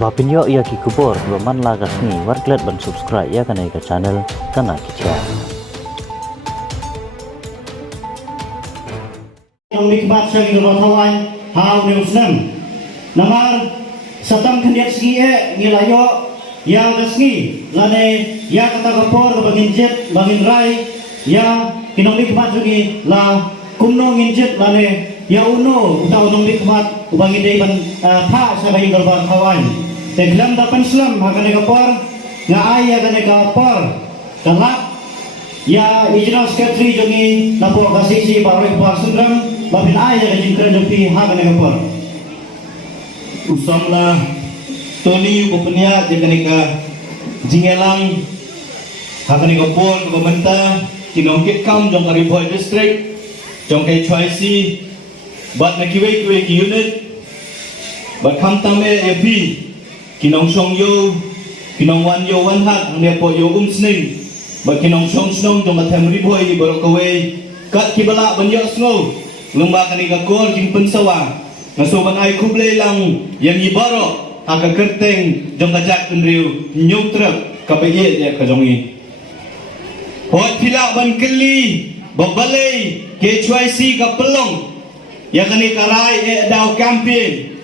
Bapinyo ia ki kubor baman lagas ni warklet ban subscribe ya kanai ka channel kana kicha. Yang nikmat sagi rotawan hau neusnem. Namar satam kendiat sgi ngilayo ya gasgi lane ya kata kapor bangin jet bangin rai ya kinong nikmat sagi la kumno nginjet lane ya uno utau nong nikmat bangin dei ban pa sa bayin garban kawan. Teglam dapan Islam hakane kapor nga ay hakane kapor kalak ya ijna sekretari jongi napo kasisi barek par sundram babin ay hakane jingkran jopi hakane kapor usamla Tony upenya jakane ka jingelang hakane kapor kabenta kinongkit kam jong kari boy district jong kai choisi bat nakiwe ki unit bat kam tame ep kinong song yo kinong wan yo wan hat ne po yo sning ba kinong song snong jong athem ri boy ni borok kawe kat kibala ban yo sngo lumba kani ka kor jing pensawa ngasoban ai kuble lang yang ibaro aka kerteng jong kajak penriu nyutrap ka beye ya ka jongi hot pila ban keli babalei ke choisi ka pelong ya kani karai e daw campaign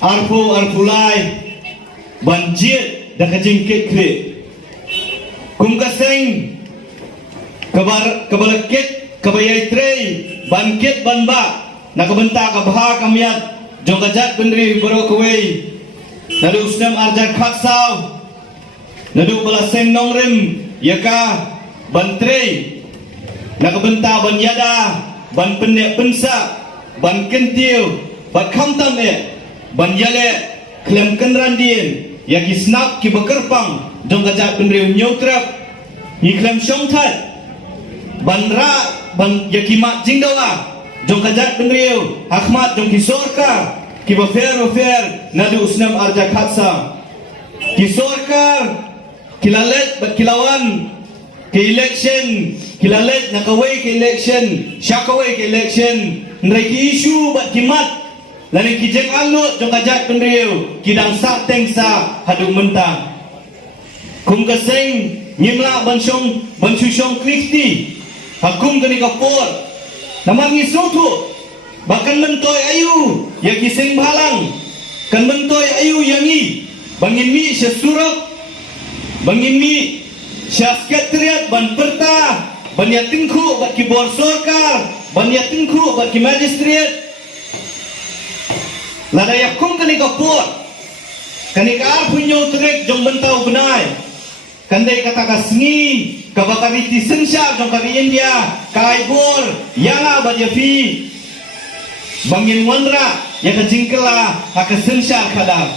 arpulai banjir dah kejengkit kre kum kaseng kabalakit kabayai trei bangkit banba nakabenta kabha kamiat jong kajat benri borokwe nadu usnam arjat khaksau nadu balaseng nongrim yaka bantrei nakabenta banyada ban penek pensa ban kentil ban khamtam ban yale klem kenrandien ya ki snap ki bekerpang dong kajak penriu nyutrap ni klem shongtat banra ban ya ki mak jingdawa dong kajak penriu ahmad dong ki sorka ki befer nadu usnam arja khatsa ki sorka kilalet bat kilawan ki election kilalet nakawai ki election syakawai ki election nrai ki issue bat kimat lani kijeng alut jong kajak penriu kidang sa tengsa hadung mentang kum kaseng nyimla ban susong kristi hakum kani kapor namang isutu bahkan mentoy ayu ya kiseng balang kan mentoy ayu yangi bangin mi sesurak bangin mi sekretariat ban perta ban ya tingku bat ki bor sorkar ban ya tingku bat ki magistrate lada yakum kani kapur kani ka punyo trek jong bentau benai kandai kata kasngi kabakariti sensya jong kari India kai bor yanga bajafi bangin wandra ya kajingkela haka sensya kada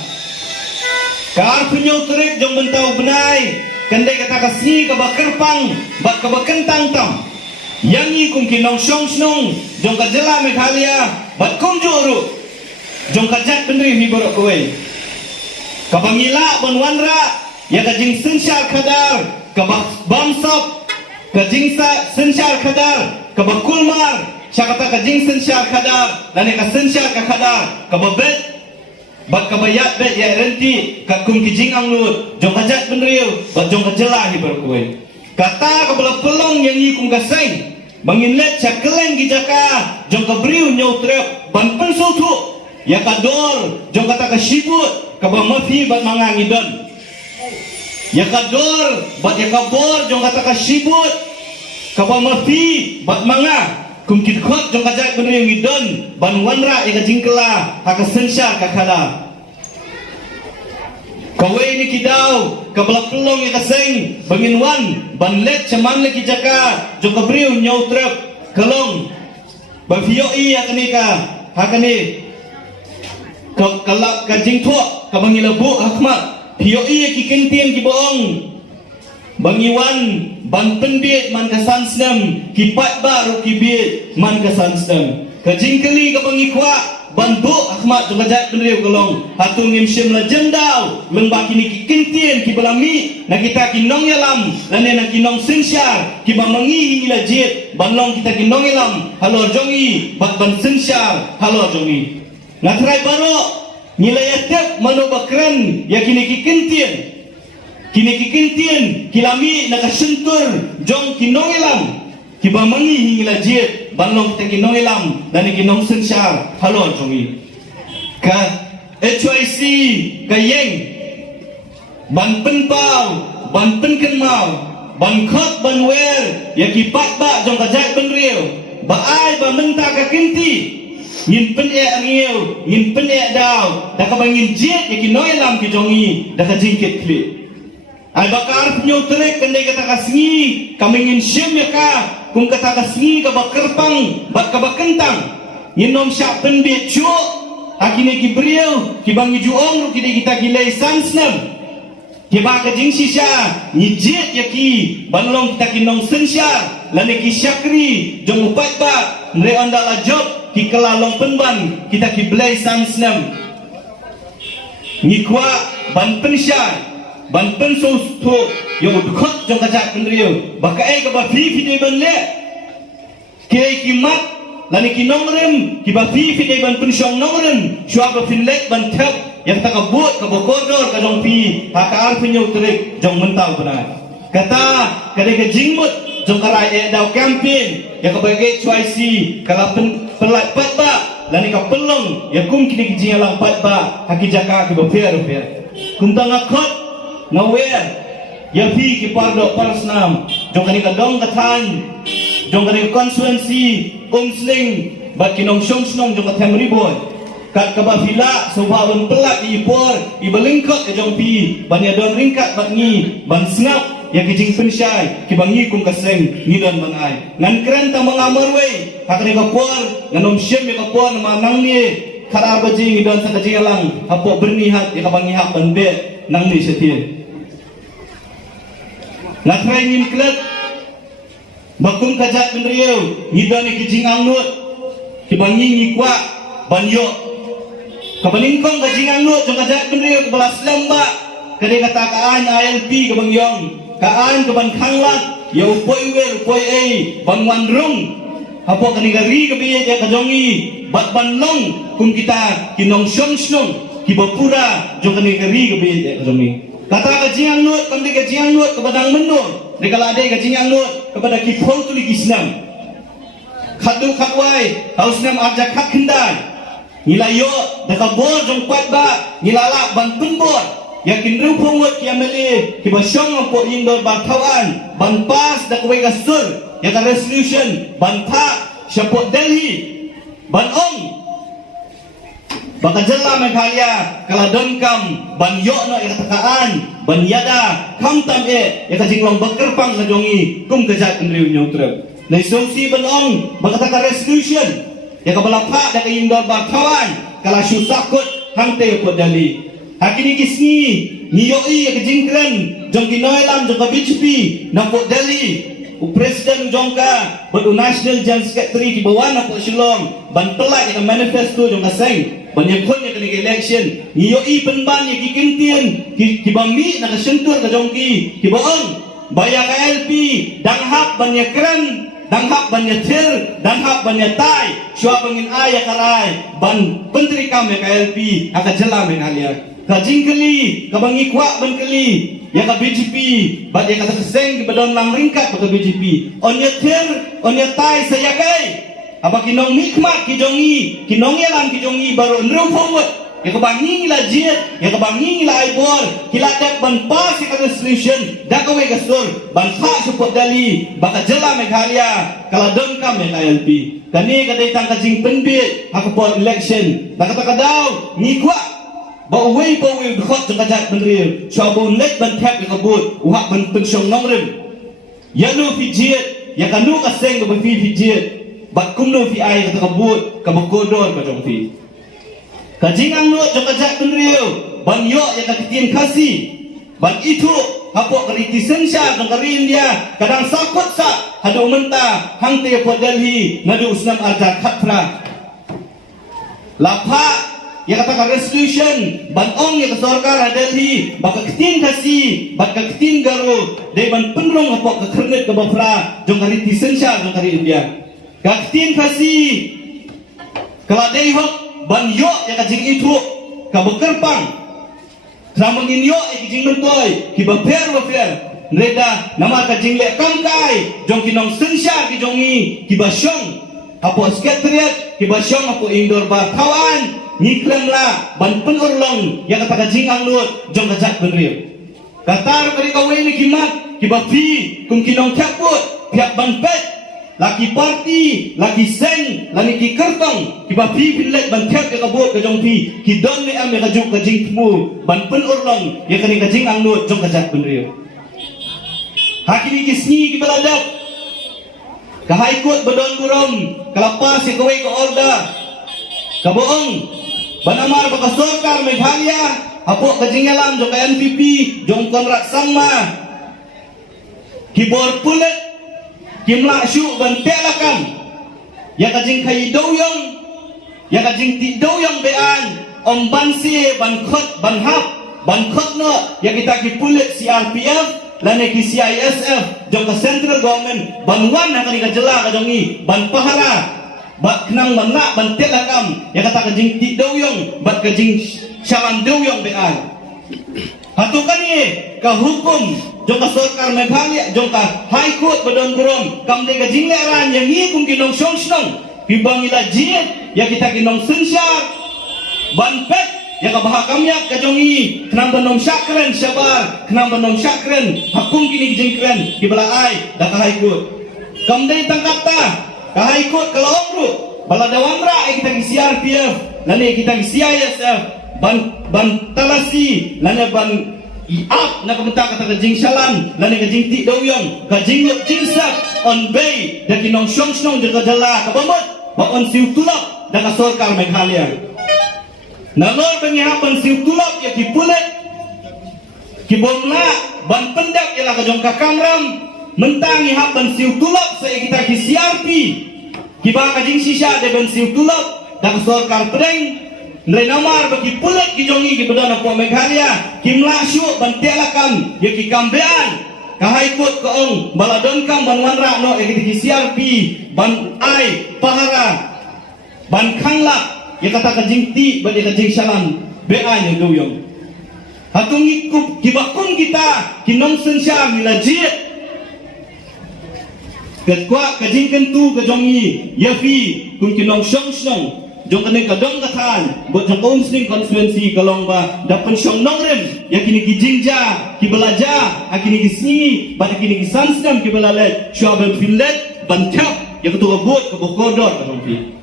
kar punyo trek jong bentau benai kandai kata kasngi kabakerpang bat kabakentang tam yangi kum kinong song snong jong kajela Meghalaya bat kumjuru jong kajat penri mi borok kowe kabangila bonwanra ya kajing sensyar khadar kabak bamsop kajing sensyar khadar kabakulmar syakata kajing sensyar khadar dan ka sensyar ka khadar kababet bat kabayat bet ya renti kakum kijing anglut jong kajat penri bat jong kajela hi borok kowe kata kabala pelong yang ikum kaseng banginlet chakeleng gijaka jong kabriu nyautrep ban pensutu ya kador jong kata kasibut kabang mafi bat mangangidon ya kador bat ya kabor jong kata kasibut kabang mafi bat manga kumkit khot jong kajak benri ngidon ban wanra ya kajingkela haka sensyar kakada kawe ni kidau kabala pelong ya kaseng bangin wan ban let chaman le kijaka jong kabriu nyautrep kelong bafioi ya kanika hakani kalak kajing tua kabang ilabu hakmat pioi ki kentien ki boong bangiwan ban pendit man kasansdam ki pat baru ki biet man kasansdam kajing keli kabang ikwa ban bu hakmat jajak penriu kolong hatung ngimsim la jendau lembah kini ki kentien ki balami na kita ki nong yalam lane na ki nong sensyar ki bamangi ila jet ban long kita ki nong yalam halor jongi bat ban sensyar halor jongi natrai baro nilai atek mano bakran ya kini kikintian kilami nakasentur jong kinongilam kibamangi hingila jet banlong kita kinongilam dan kinong sensyar halo jongi ka HYC ka yeng ban penpau ban penkenmau ban khot ban wer ya kipat ba jong kajak benriu ba ai ba menta ka kinti ngin pen e angiu ngin pen e daw da ka bangin jet ya kinongilam ki jongi da ka jingkit kli ai bakar penyo trek kendai kata kasngi kami ngin syem ya ka kung kata kasngi ka bakerpang bat ka bakentang nginom syak pen bi chu akine ki brieu ki bangi juong ru kide kita gilai sansnem ki ba ka jing shisha ni jet ya ki banlong kita kinong sensya lane ki syakri jong upat ba mre ondala job ki kelalong penban kita ki blai sansnem ni kwa ban pensyai ban pen so to yo khot jong kajak pendriu baka ai ka ba fi de ban le ke kimat lani ki nongrem ki ba fi de ban pen shong nongrem shwa ba fin lek ban thap yang tak kabut ka bokodor ka jong pi ha ka ar pinyo trek jong mentau bana kata kade ke jingmut jong karai e daw campaign ya ka bagi choice kala pen pelat pat ba lani ka pelong ya kum kini ki jingalang pat ba ha ki jaka ki ba fer kum tanga khot ngawer ya fi ki pardo parsnam jong kani kadong kathan jong kani constituency sling bat kinong song jong katham riboy kat kaba vila sobawan pelak ipor ibalingkot ke jong pi banya don ringkat bat ngi ban snap ya kijing pensyai ki bangi kum kaseng ni don ban ai ngan keren ta mangamar we hakani ka por nganom syem ya ka por manang ni khara baji ngi don sa kajilang apo bernihat ya ka bangi hak ban be nang ni setie Natrai ngin klet bakum kajak benriu ngidani kijing angut kibangi ngikwa banyo kabalingkong kijing angut jong kajak benriu belas lamba kade kata kaan ILP kabangyong kaan kaban khanglat ya upoi wer upoi ei ban wandrung hapo kani gari kabiye ya kajongi bat banlong kum kita kinong syong kibapura jong kani gari kabiye ya kajongi kata kajingan nut kami kajingan nut kepada menur dikala ada kajingan nut kepada kipol tuli kisnam khadu khatwai hausnam arja khat kendai nilayo deka bor jong pat ba nilala ban penbor yakin rupong wat kiameli kibasyong ampo indor batawan ban pas dak wei gasur ya resolution ban tha syapot Delhi ban ong baka jela Meghalaya kala donkam ban yo no ikatakaan ban yada kam tam e ya kajinglong bakerpang kajongi kum kajak kendriu nyautre nei sosi ban ong baka taka resolution ya kabalapa da kayindor batawan kala syusakut hangte po dali hakini kisni ni yo i ya kajingkren jong kinoilam jong BJP na po dali Presiden jongka badu National General Secretary di bawah na po silong ban pelak ya manifesto jong kaseng ban yakon ya kini election ni yo i penban ya kikintian ki bami na kasentur ka jongki ki baong baya ka LP dang hap ban ya keren dang hap ban ya thir dang hap ban ya tai syua bangin aya karai ban menteri kam ya ka LP aka jela men alia ka jingkeli ka bangi kwa ban keli ya ka BJP bat ya kata keseng ki badon lang ringkat ka BJP on ya thir on ya tai saya kai apa kinong nikmat ki jongi kinong yalan ki jongi baru ndrum forward ya ka bangi la jet ya ka bangi la ibor kila dak ban pas ka resolution dak we gasur ban fa support dali baka jela Meghalaya kala dongkam ya LP kani ka datang ka jing penbit ha for election dak kata daw ni kwa bawai khot jong kajak benriu syabun lek ban thap ka but wa ban pensyong nongrem ya no fi jet ya kanu ka seng ka fi jet bat kumno fi ai ka kabut ka bokodor ka jong fi kajingang no jong kajak benriu ban yo ya ka kitien kasi ban itu hapo kariti sensya jong kari India kadang sakut sa hado menta hangte po Delhi nadu usnam arja khatra lapa ya kata resolution ban ong ya kesorkar Delhi baka ketin kasi baka ketin garu dai ban penrong apa ke kernet ke bafra jong kari tisensya jong kari India ka ketin kasi kala dai hok ban yo ya kajing itu ka bekerpang sama nginyo jing mentoy ki bafer reda nama ka jing le kam kai jong kinong sensya ki jongi ki basyong apo sekretariat ki basyong apo indoor bar tawan nyiklem la ban penurlong ya kata ka jing anglut jong ka jat benriu katar beri kawai ni kimat ki bafi kum kinong takut pihak ban pet laki parti laki sen lani ki kertong ki bafi pilek ban tiap ke kabut ke jong pi ki don ni am ka jong ka jing temu ban penurlong ya kani ka jing anglut jong ka jat benriu hakini kisni ki beladap ka haikut bedon burom kalapas si kawai ka order ka boong banamar baka sorkar Meghalaya apo kajingalam jong ka NPP jong Konrad Sangma kibor pulet kimla syu ban telakan ya kajing kai doyong ya kajing ti doyong bean om bansi ban khot ban hap ban khot no ya kita ki pulet CRPF lane ki CISF jong ka central government ban wan na kani ka jela ka jongi ban pahara bat kenang ban la ban telakam ya kata kajing ti doyong bat kajing syaran doyong bean hatukan ni ka hukum jong ka sorkar Meghalaya jong ka high court bedon burom kam de kajing leran yang ni kum kinong song song pibangila jiet ya kita kinong sensyar ban pet ya ka bahakam ya ka jongi kenang banom syakren syabar kenang banom syakren hakum kini kajing kren di belai da ka high court kam de tangkata ka high court kalongru bala dawamra kita ki CRPF lani kita ki CISF ban talasi lana ban iap na kementak kata kajing syalan lana kajing ti doyong kajing luk jingsat on bay dan kinong syong syong jaga jala kabamot ba on siu tulap dan sorkar Meghalaya nalor pengihapan siu tulap ya ki pulet ki bomla ban pendak ialah kajong kakamram mentang ihapan siu tulap saya kita ki CRP ki ba kajing sisa de ban siu tulap dan sorkar pedeng Nilai nomor bagi pulut ki jongi ki bedana po Meghalaya ki mlasyu ban telakam ya ki kambean ka haikut ko ong baladon kam ban wanra no ya ki CRP ban ai pahara ban khanglak ya kata kajing ti ban ya kajing syalan bean ya doyong hatung ikup ki bakung kita ki nong sensya mila jiet ketkwa kajing kentu ka jongi ya fi kun ki nong syong syong jong kene kadong katan buat jong konsling konstituensi kalong ba dapat syong nongrem ya kini ki jingja ki belaja akini ki sini pada kini ki sansam ki belalet syuaben filet bantap ya ketua buat ke bokodor ka nompi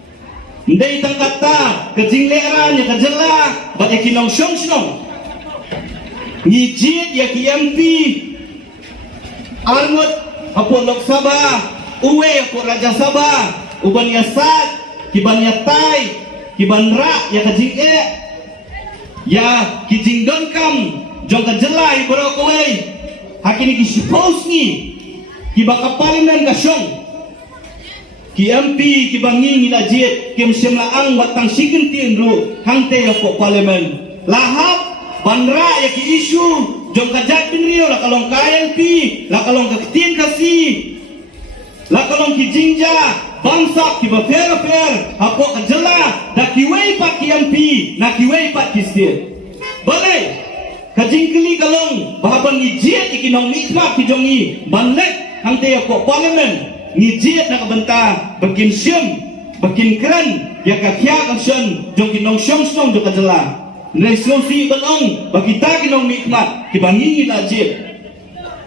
ndai tangkata ke jingleran ya kajela pada kinong syong syong ngijit ya ki MP armut apo Lok Sabah uwe apo Raja Sabah uban yasat kiban yatai kiban ra ya kajing ya kijing donkam jong ka jelai boro kowe hakini ki suppose ni kibaka parlimen ka syong ki MP kibangi ngilajit kim semlaang batang sigentin ru hangte ya ko parlimen lahap banra ya ki isu jong ka jat binrio la kalong KLP la kalong ka ketin kasih la kalong ki jingja bangsa ki bafer apo kajela da kiwei pak MP na kiwei pak kistir boleh kajingkeli kalong bahaban ngijiet ikinong mikmat ki jongi banlek hangte apo parlimen ngijiet na kabenta bakin syem bakin keren ya kakya kasyon jong kinong syong syong jong kajela resolusi banong bagita kinong mikmat kibangi ngilajit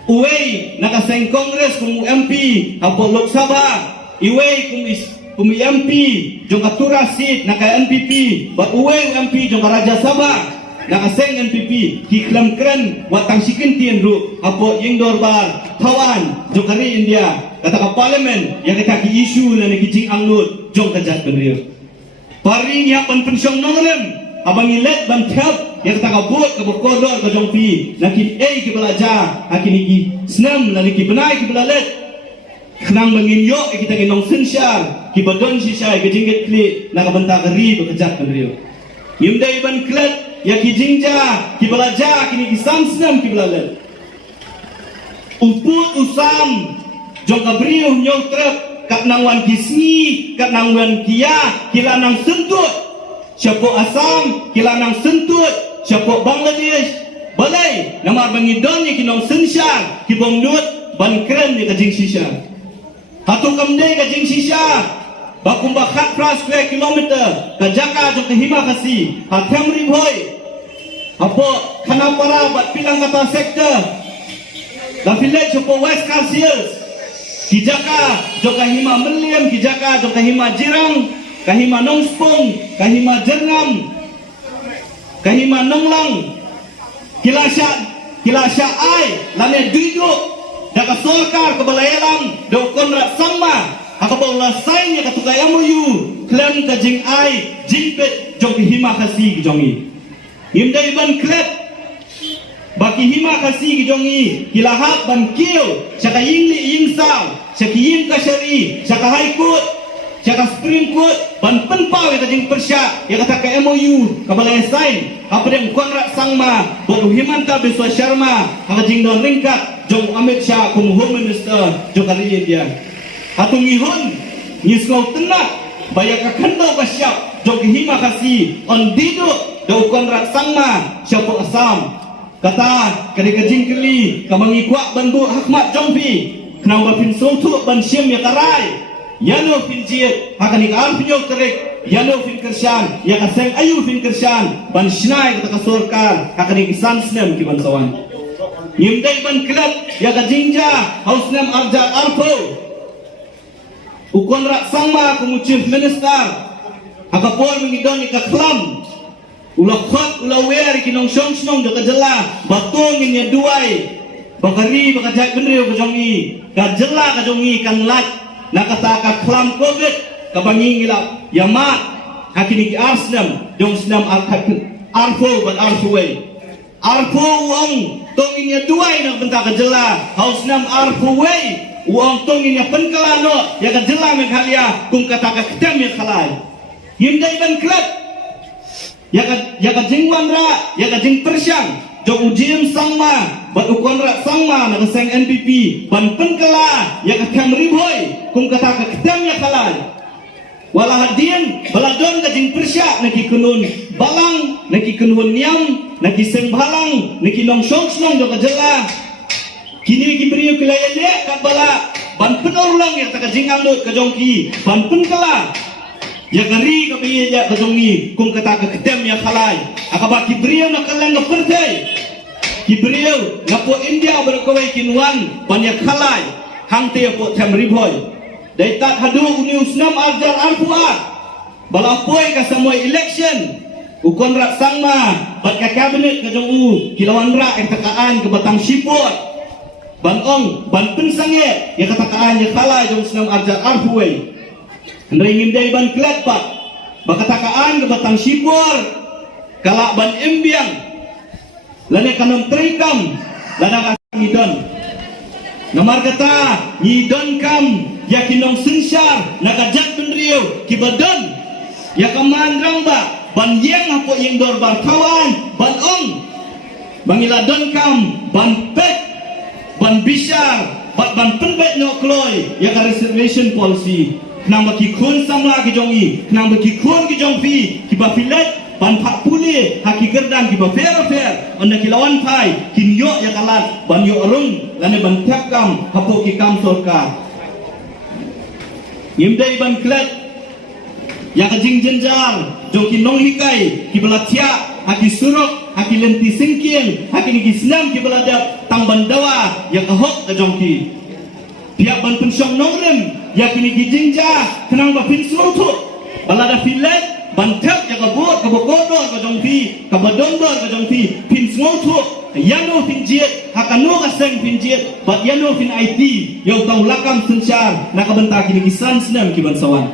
uwei nakaseng kongres kung MP apo Lok Sabah iwei kum MP jong katura seat naka NPP ba uwei MP jong Raja Sabah naka seng NPP ki klam keren watang sikintin ru apo ingdor bar tawan jong kari India kata ka parlimen yang kita ki isu na nagijing anglut jong kajat benriu paring ya pensyong nonglem abang ilet ban thap yang kata ka buat ka bokodor ka jong pi nakin ki belajar akini ki snam na ki benai ki belalet kenang menginyo kita kinong sensyar ki badon sisay kajinget kli nakabenta kari bekejat benriu yumdai ban klet ya ki jingja ki belajar kini ki samsnam ki belalet uput usam jong kabriu nyok trep kat nang wan kisni kat nang wan kia kilanang sentut Siapa Assam kilanang sentut, siapa Bangladesh balai nama bangidon ni kinong sensyar kibong nut ban keren ni kajing sisha. Hatu kamdai kajing sisha bakumba khat pras square kilometer ke Jaka jok ke Himakasi hatem ribhoi apo Khanapara bat pilang kata sektor la village apo West Kasius ki Jaka jok ke Hima Meliam ki Jaka jok ke Hima Jirang ke Hima Nongspong ke Hima Jernam ke Hima Nonglang kilasya ai lane duduk daga solkar ke balayalam do konrat sama akabaw lasay niya katukaya mo yu klan ka jing ai jimpet jong hima kasi jongi imday ban klet baki hima kasi jongi kilahat ban kiyo saka yingli yingsaw saka ying kasyari saka high court saka supreme court ban penpaw ya kajing persya ya kata ka MOU kabalaya sign apa yang konrak sangma bodu himanta biswa sharma kajing don ringkat jong Amit Shah kum home minister jong kali India hatung ihun ngislau tenak bayak kendo ka syap jong hima kasi on dido do konrak sangma syapuk Assam kata kadi kajing keli kamangi kuak bandu hakmat jongpi kenapa pin sotu ban syem ya karai yano fin jiet hakani ka arfinyo kerek yano fin kersyan ya kaseng ayu fin kersyan ban shnai kata kasorkar hakani kisan snem ki ban sawan yimdai ban klap ya ka jingja hausnem arjat arpo ukon rak sangma kumu chief minister hakapol mengidoni ka klam ula khot ula wer kinong shong snong ka jela batong nya duai bakari bakajak benrio ka jongi ka jela ka jongi kan lat nakata ka klam covid kabangi ngilap yamat hakini ki arsnam jong snam arfo ban arfoway arfo wong tonginya duai nak benta ka jela hausnam arfoway wong tonginya penkelano ya ka jela men halia kung kata ka ketem ya khalai hindai ban klap ya ka jingwan ra ya ka jing persyang jong ujim sangma bat ukon rak sangma na kaseng NPP ban penkala ya ka kam riboy kung kata ka ketem ya kalai wala hadien baladon ka jing persya naki kunun balang naki kunun niam naki sembhalang naki nong shong snong do ka jela kini ki beriu kilayale ka bala ban penorlang ya ta ka jing andut ka jongki ban penkala ya gari ka biye ya ka jongi kung kata ka ketem ya kalai akaba ki beriu na kalang ka pertai Kibriyo ngapo India berkawai kinwan banyak kalai hangte po tem riboy dai tak hadu unius nam arjar arfuat balapoi ka samoy election ukon rak sangma bat ka cabinet ka jong kilawan ra ek takaan ke batang sipot ban ong ban pensange ya katakaan ya kalai jong snam arjar arfuai ndai ngindai ban klat pak bakatakaan ke batang sipor kalak ban imbiang lane kanom trikam lana ngidon nomor kata ngidon kam yakinong sensyar nakajak penriu kibadon yakaman ramba ban yang hapo yang dor bartawan ban ong bangiladon kam ban pet ban bishar ban penbet no kloy yaka reservation policy kenang baki kun samla ki jongi kenang baki kun ki jongfi kibafilet ban pak puli haki gerdang ki ba fair anda kilawan pai kin yo ya kalat ban yo rung lane ban takam hapo ki kam sorka yimdai ban klat ya ka jing jenjar jo ki nong hikai ki belatia haki surok haki lenti singking haki ni ki snam ki belada tang bandawa ya ka hok ka jongki pihak ban pensyong nongrem ya kini ki jingja kenang ba pin surutu balada filet bantap ya kabut kabokodo ka jongpi kabadondor ka jongpi pin smotu yano pin jet hakano ka seng pin jet bat yano pin IT yo tau lakam sensyar nakabenta kini kisan senam ki bansawan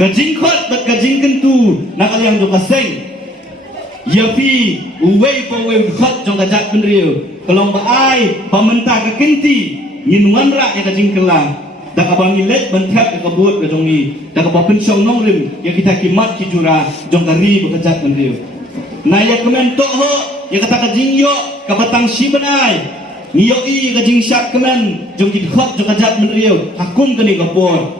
kajingkot bat kajingkentu nakaliang jo ka seng ya pi uwei po we khot jong ka jak penriu kalong ba ai pamenta ka kenti nginwan ra ya kajingkelang dak abang ilet bantap ka kabut ka jongi dak ba pensyong nongrim ya kita kimat ki jura jong kari bekajat mendiu na ya kemen to ho ya kata ka jingyo ka batang sibanai niyo i ka jing syak kemen jong ki khot jong kajat mendiu hakum kani kapor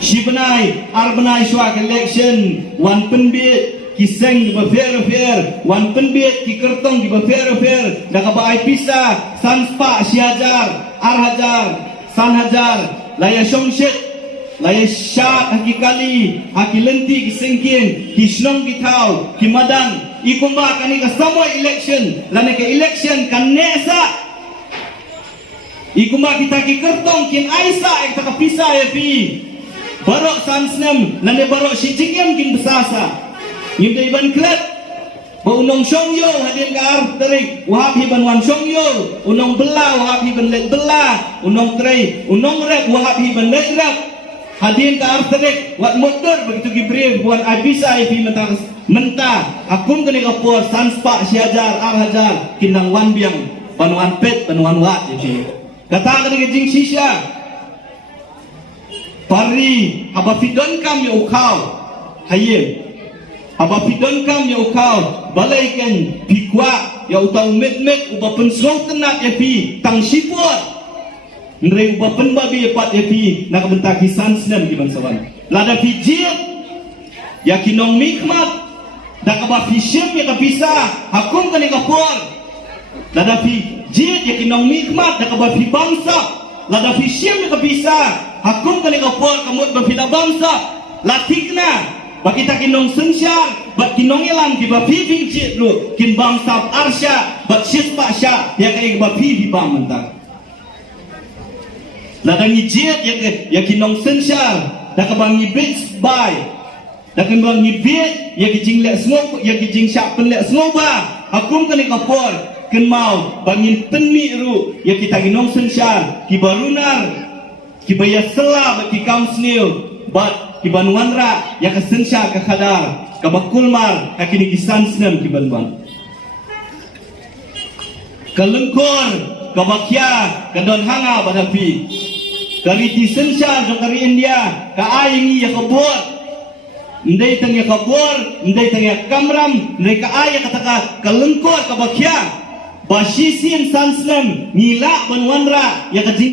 Shibanai, Arbanai Swak election, one penbit, kiseng di fair, one penbit, kikertong di fair, nakabai pisa, sanspa, siajar, arhajar, sanhajar, laya shongshit, laya syat, hakikali, hakilenti, kisengkin, kisnong kitau, kimadang, ikumba kani ka samoy election, lana ka election kan nesa, ikumba kita kikertong, kin aisa, ek takapisa ya pi, barok sansnem, lana barok shijigam kin besasa, Yudai ban klet, ba unong shongyo hadin ka tarik, wahab hiban wan shongyo, unong bela wahab hiban let bela, unong tray, unong rep wahab hiban let rep, hadin ka tarik, wat motor begitu gibril buat abisa ifi mentah, akum kene kapor sanspa siajar arhajar kinang wan biang panuan pet panuan wat ifi. Kata kene jing sisya, pari aba fidon kam yo ukau, hayem. Aba pidon kam ya ukau balai kan pikwa ya utau met uba pensong tenak ya pi tang sipot nrei uba penbabi ya pat ya pi nak bentak kisan senam ki bangsawan lada pijit ya kinong mikmat dak aba fisyem ya kapisa hakum kan ya kapor lada pijit ya kinong mikmat dak aba fi bangsa lada fisyem ya kapisa hakum kan ya kapor kamut ba fi bangsa latikna bagi kita kinong sensyar, bagi kinong ilang kita piping cik lu, kin bang sab arsya, bagi sispa sya, ya kaya kita pipi bang mentang. Ladang ijit ya kinong sensyar, dah kebang ibit bay, dah kebang ibit ya kijing lek semua, ya kijing syak pen lek semua ba, hakum kena kapor, ken mau bangin penmi ru, ya kita kinong sensyar, kibarunar, kibaya sela bagi kaum snil, bat kibanuan ra ya kesensya ke khadar kabakulmar kakini kisan senam kibanban kalengkor kabakya kadon hanga badapi kariti sensya jo kari India ka ayingi ya kabor ndai tang ya kabor ndai tang ya kamram ndai ka ay kataka kalengkor kabakya basisin sanslam ngila banwanra ya kajing